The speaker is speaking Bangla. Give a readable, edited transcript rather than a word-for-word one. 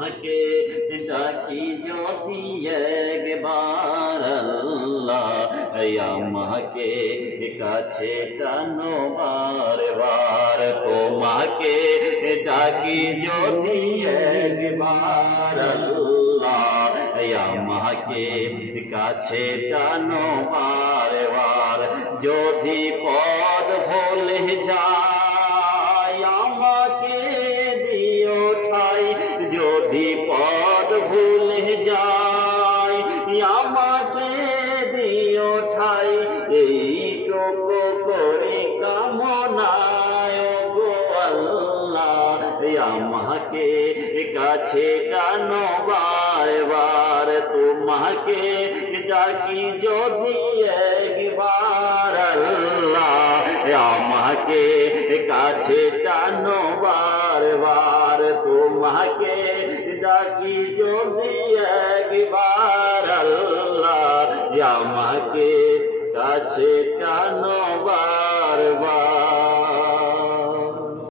আমাকে ডাকি যদি একবার আল্লাহ আমাকে কাছে টানো বারবার তোমাকে ডাকি যদি একবার আল্লাহ আমাকে কাছে টানো বারবার যদি পদ ভুলে যায় আমাকে দিও ঠাই যদি পদ ভুলে যায় আমাকে দিও ঠাই এইটুকু করি কামনায় গো আল্লাহ আমাকে কাছে টানো বারবার তোমাকে ডাকি যদি একবার আল্লাহ আমাকে কাছে টানো বারবার তোমাকে ডাকি যদি একবার আল্লাহ আমাকে কাছে টানো